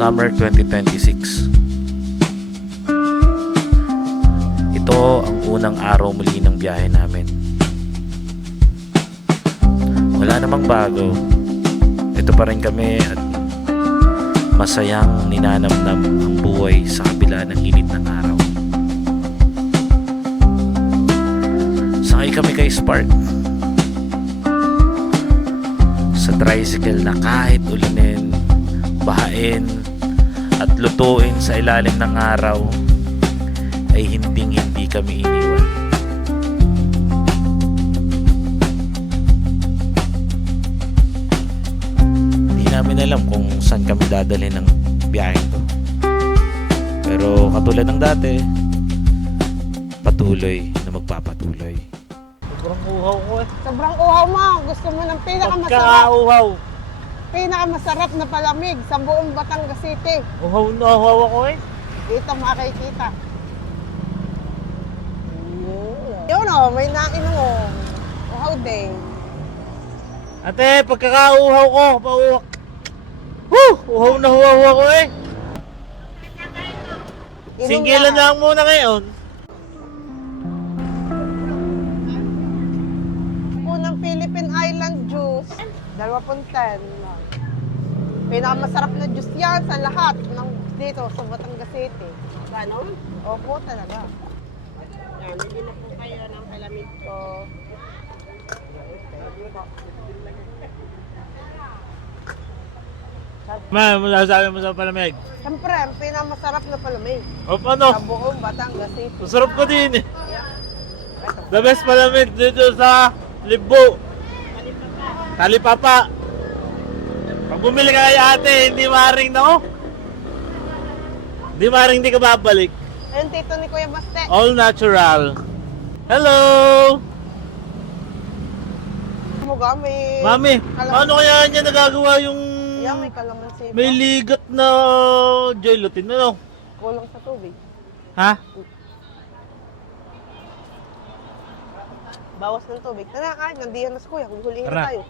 Summer 2026. Ito ang unang araw muli ng biyahe namin. Wala namang bago. Ito pa rin kami at masayang ninanamnam ang buhay sa kabila ng init ng araw. Sakay kami kay Spark sa tricycle na kahit ulanin, bahain at lutuin sa ilalim ng araw ay hindi kami iniwan. Hindi namin alam kung saan kami dadalhin ng biyahe to. Pero katulad ng dati, patuloy na magpapatuloy. Sobrang uhaw ko eh. Sobrang uhaw mo. Gusto mo ng pinakamasarap. Pagka-uhaw. Pinakamasarap na palamig sa buong Batangas City. Uhaw na uhaw ako eh. Dito makikita. Yun o, may nainom. Uhaw din. Ate, pagkaka-uhaw ko, pauhaw. Uhaw na uhaw ako eh. Inom Singgilan na lang muna ngayon. Unang Philippine Island juice. 2.10. Pinakamasarap na juice yan sa lahat ng dito sa Batangas City. Ganon? Opo, talaga. Yan, hindi na po kayo ng palamig ko. Ma, masasabi mo sa palamig. Siyempre, ang pinakamasarap na palamig O paano? sa buong Batangas City. Masarap ko din eh. The best palamig dito sa Libo. Talipapa. Pag bumili ka kay ate, hindi maaaring na oh. Hindi maaaring hindi ka babalik. Ayun, tito ni Kuya Baste. All natural. Hello! Muga, may... Mami, Kalamansi. paano kaya niya nagagawa yung Yan, may kalamansi. may ligat na gelatin? Ano? Kulang sa tubig. Ha? Bawas ng tubig. Tara, kain. Nandiyan na si Kuya. Hulihin Tara. na tayo.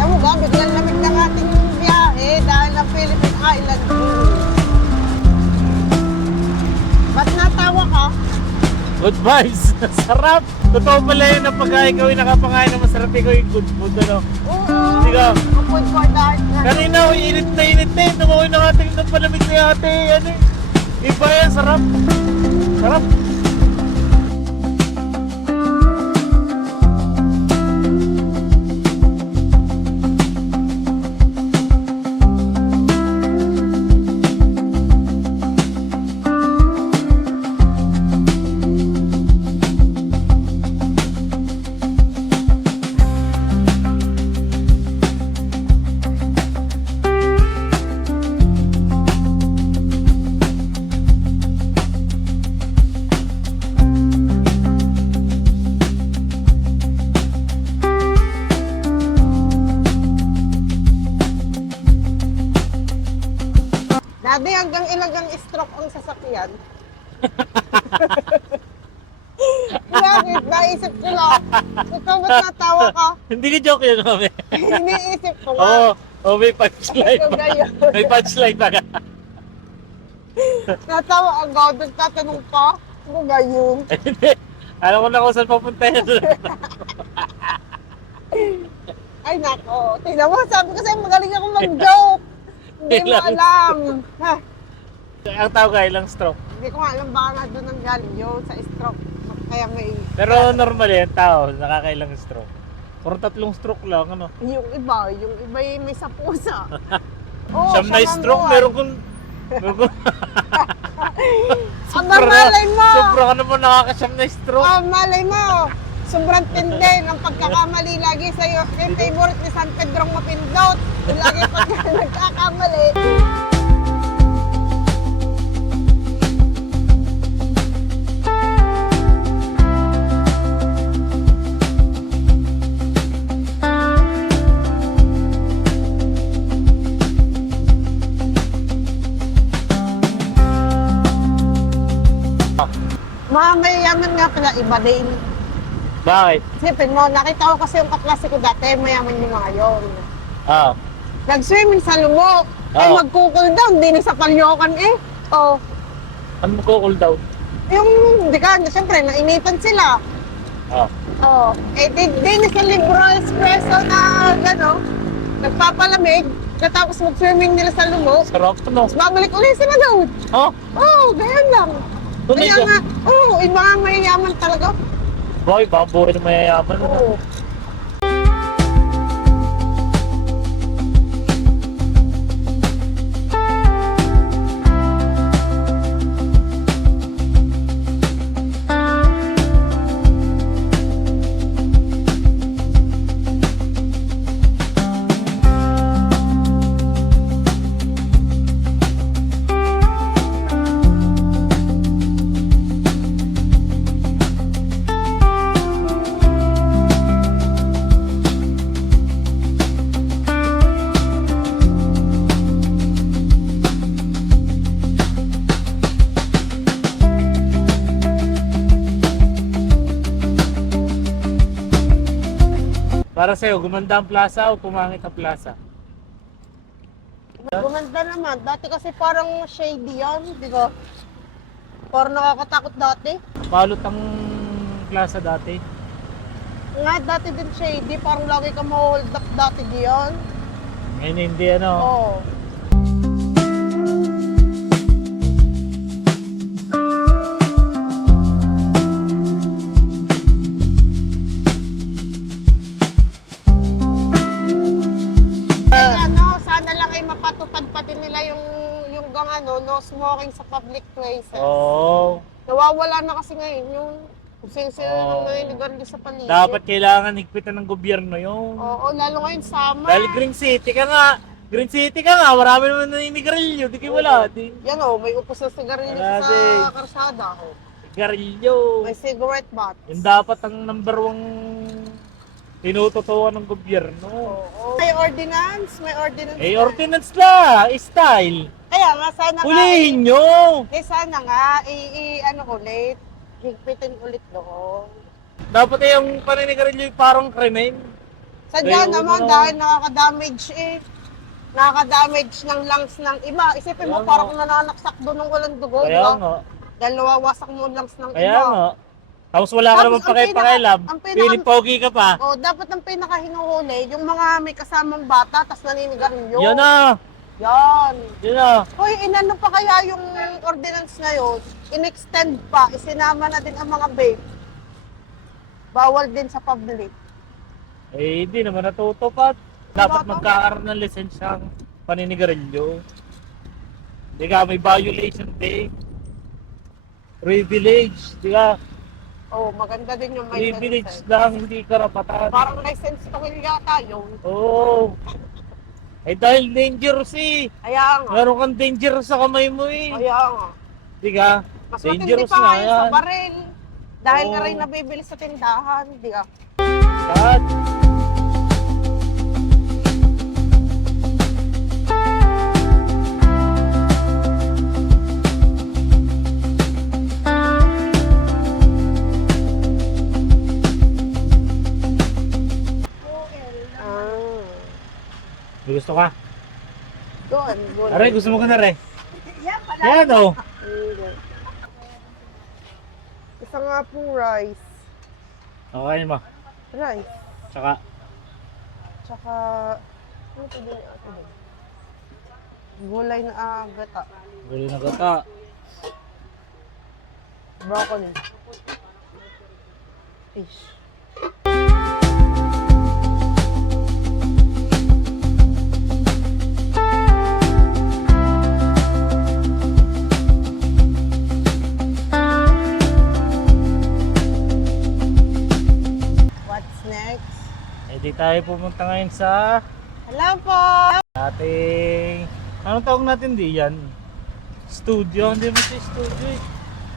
Alam mo ba, biglang lamig ng ating biyahe dahil ang Philippine Island Cruise. Ba't natawa ka? Good vibes. Sarap. Totoo pala yun na pagka ikaw yung nakapangain na masarap, ikaw yung good food. Ano? Oo. Hindi ka. Ang food for the heart na. Kanina, init na eh. Namuhay na nga tingin ng palamig ni ate. Ano eh. Iba yan, sarap. Sarap. Daddy, hanggang ilang stroke ang sasakyan? Bakit? Naisip ko lang. Ikaw ba't natawa ka? Hindi ka joke yun, mami. Iniisip ko Oo. nga. Oh, may punchline Ikaw pa. gayon. May punchline pa ka. Natawa ang gawin. Tatanong pa. Ano gayon? Hindi. Alam ko na kung saan papunta yan. Ay nako. Tingnan mo, sabi ko sa'yo magaling ako mag-joke. Hindi mo Ilang alam. Ha? Ang tawag ka, ilang stroke. Hindi ko nga alam baka nga doon ang galing yun sa stroke. Kaya may... Pero normal yan, tao, nakakailang stroke. Kung 3 stroke lang, ano? Yung iba may sa pusa. Oo, Siyam na siya stroke, mamuhay. meron kung... Aba, malay mo! Sobra ka naman nakakasyam na stroke. Ah, malay mo! Sobrang tindi ng pagkakamali lagi sa'yo. Yung favorite ni San Pedro mapindot. Lagi pagka nagkakamali. Mga mayayaman nga pala, iba din. Bakit? Sipin mo, nakita ko kasi yung kaklase ko dati, mayaman yung ngayon. Ah. Nag-swimming sa lumok. Ay, Oo. magkukul down, di na sa Caloocan eh. Oh, Ano mo cool down? yung, di ka, siyempre, nainitan sila. Oo. Oh, eh, di na sa Libro Espresso na, gano, nagpapalamig, tapos mag-swimming nila sa lumo. Sarap no? Tapos babalik ulit sila doon. Oh, Oh, ganyan lang. tunay Kaya ka. nga, yung mga mayayaman talaga. Boy, baboy na mayayaman. Oo. Para sa'yo, gumanda ang plaza o pumangit ang plaza? Gumanda naman. Dati kasi parang shady yan, di ba? Parang nakakatakot dati. Palot ang plaza dati. Nga, dati din shady. Parang lagi ka ma-hold up dati diyan. Ngayon hindi ano. Oo. Ay, ano, sana lang ay mapatupad pa din nila yung no smoking sa public places. Oo. Nawawala na kasi ngayon yung kung sino-sino Oo. nang naninigarilyo sa paligid. Dapat kailangan higpitan ng gobyerno yun. Oo, lalo ngayon summer. Dahil Green City ka nga. Green City ka nga. Marami naman naninigarilyo. Di kayo wala. Di. Yan o, may upos na sigarilyo Wala sa din. karsada. Sigarilyo. May cigarette butts. Yung dapat ang number one tinututuan ng gobyerno. Oo. May ordinance, may ordinance. Eh, ordinance la. Style. Kaya nga, sana nga. Hulihin nyo. Sana nga, ano ulit, higpitin ulit doon. Dapat eh, yung paninigarilyo yung parang krimen. Sadya Ayun, naman, ano. dahil nakaka-damage eh. Nakaka-damage ng lungs ng iba. Isipin mo, Kaya parang nananaksak doon ng walang dugo, di Kaya ba? nga. Dahil nawawasak mo ang lungs ng Kaya iba. nga. Tapos wala ka Tapos naman ang pakipakailam. ang Piling pogi ka pa. O, dapat ang pinaka-hinuhuli, yung mga may kasamang bata, tas naninigarilyo. Yan na. Yan. Yan na. Hoy, inano pa kaya yung ordinance na yun? In-extend pa, isinama na din ang mga vape. Bawal din sa public. Eh, hindi naman natutupad. Dapat Bakit? magkakaroon ng lisensyang paninigarilyo. Di ka, may violation day. Privilege. Di ka, Oh, maganda din yung may privilege license. lang, hindi karapatan. Parang license to kill yata yun. Oo. Eh dahil dangerous eh. Kaya nga. Meron kang dangerous sa kamay mo eh. Kaya nga. Di ka? Mas matindi Dangerous pa na nga yun sa yan. baril. Dahil nga Oo. rin nabibili sa tindahan, di ba? Lahat. Ah. May gusto ka? Doon, doon. Aray, gusto mo ka na rin? Yan o. Hindi. Isa nga pong rice. Okay mo. Rice. Tsaka, Tsaka, ano ito din ate doon? Gulay na agata. guli na gata. Broccoli. Fish. What's next? Eh di tayo pumunta ngayon sa Hello po! ating, anong tawag natin di yan? Studio, hindi mo siya studio eh.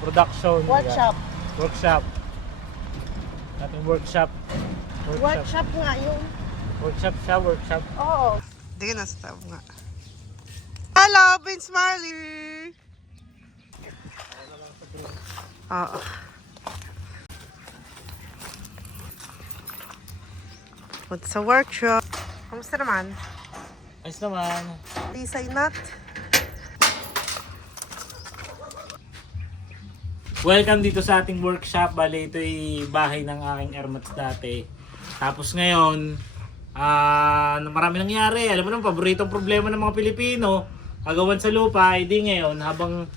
Production. Workshop. Yan. Workshop. Ating workshop. Workshop nga yun. Workshop siya, workshop. Oo. Hindi ka nasa tao nga. Hello, Vince Marley! Oo. Punta sa workshop. Kamusta naman? Ayos naman. Tisay nut. Welcome dito sa ating workshop. Bale, ito ay bahay ng aking ermats dati. Tapos ngayon, marami nangyari. Alam mo naman, paboritong problema ng mga Pilipino, agawan sa lupa. Hindi ngayon, habang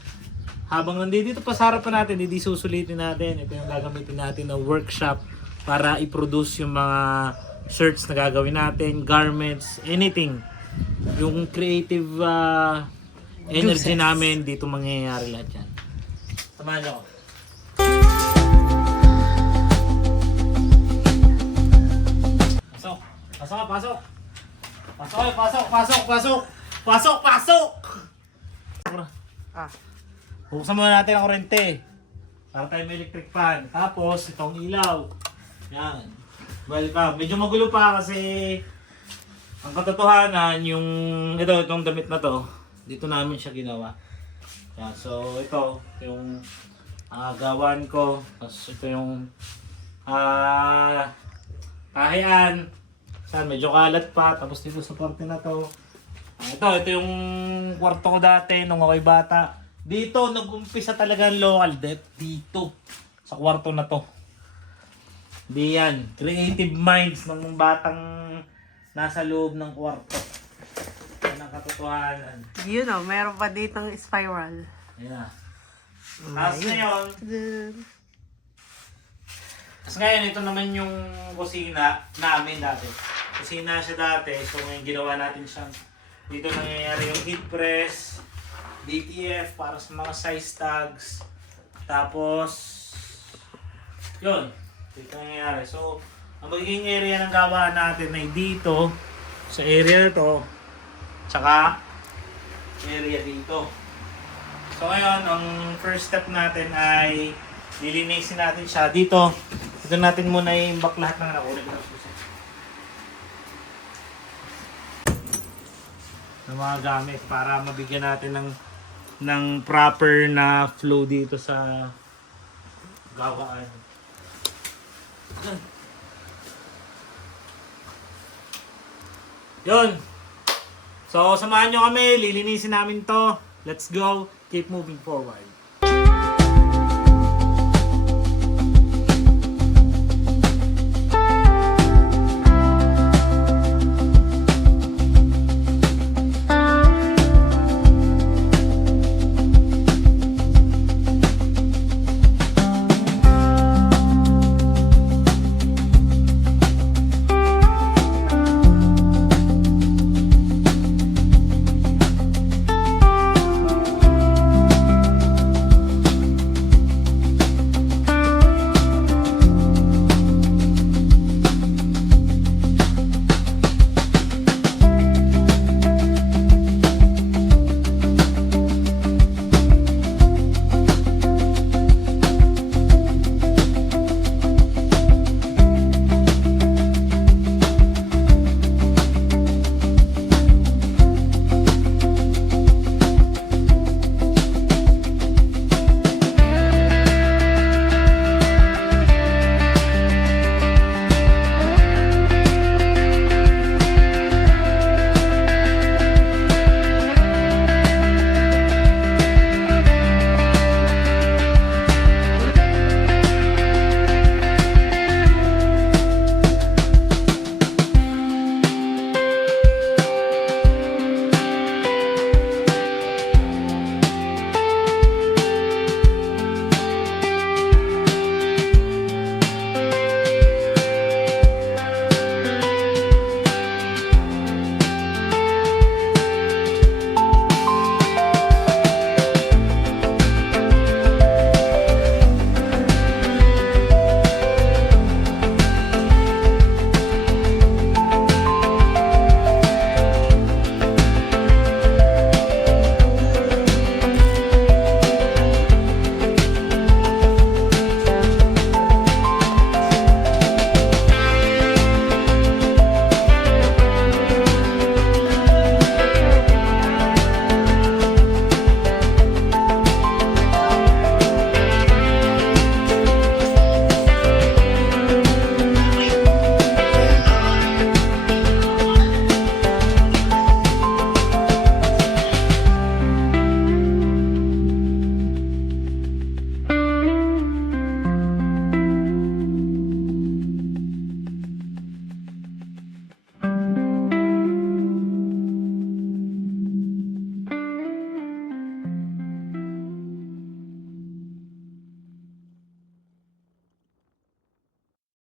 nandito pa sa harapan natin, hindi susulitin natin. Ito yung gagamitin natin na workshop para i-produce yung mga shirts na gagawin natin, garments, anything. Yung creative energy namin, dito mangyayari lahat yan. Samahan niyo ako. Pasok! Pasok! Buksan muna natin ang kurente. Para tayo may electric fan. Tapos, itong ilaw. Yan. Welcome. Medyo magulo pa kasi ang katotohanan, itong damit na to, dito namin siya ginawa. Yan. So, ito yung gawan ko. Tapos, ito yung kahian. Saan, medyo kalat pa. Tapos dito sa parte na to. Ito yung kwarto ko dati nung ako'y bata. Dito, nag-umpisa talaga ang local death. Dito. Sa kwarto na to. Di yan. Creative minds ng batang nasa loob ng kwarto. Yan ang katotohanan. You know, meron pa ditong spiral. Ayan na. Tapos ngayon, ito naman yung kusina namin dati. Kusina siya dati, so ngayon ginawa natin siyang dito nangyayari yung heat press, DTF para sa mga size tags. Tapos, yun, dito nangyayari. So, ang magiging area ng gawa natin ay dito, sa area na to, tsaka area dito. So ngayon, ang first step natin ay lilinisin natin siya dito. Ito natin muna i-imbak lahat ng nakulit ng mga gamit para mabigyan natin ng proper na flow dito sa gawaan. Yun. So, samahan nyo kami. Lilinisin namin to. Let's go. Keep moving forward.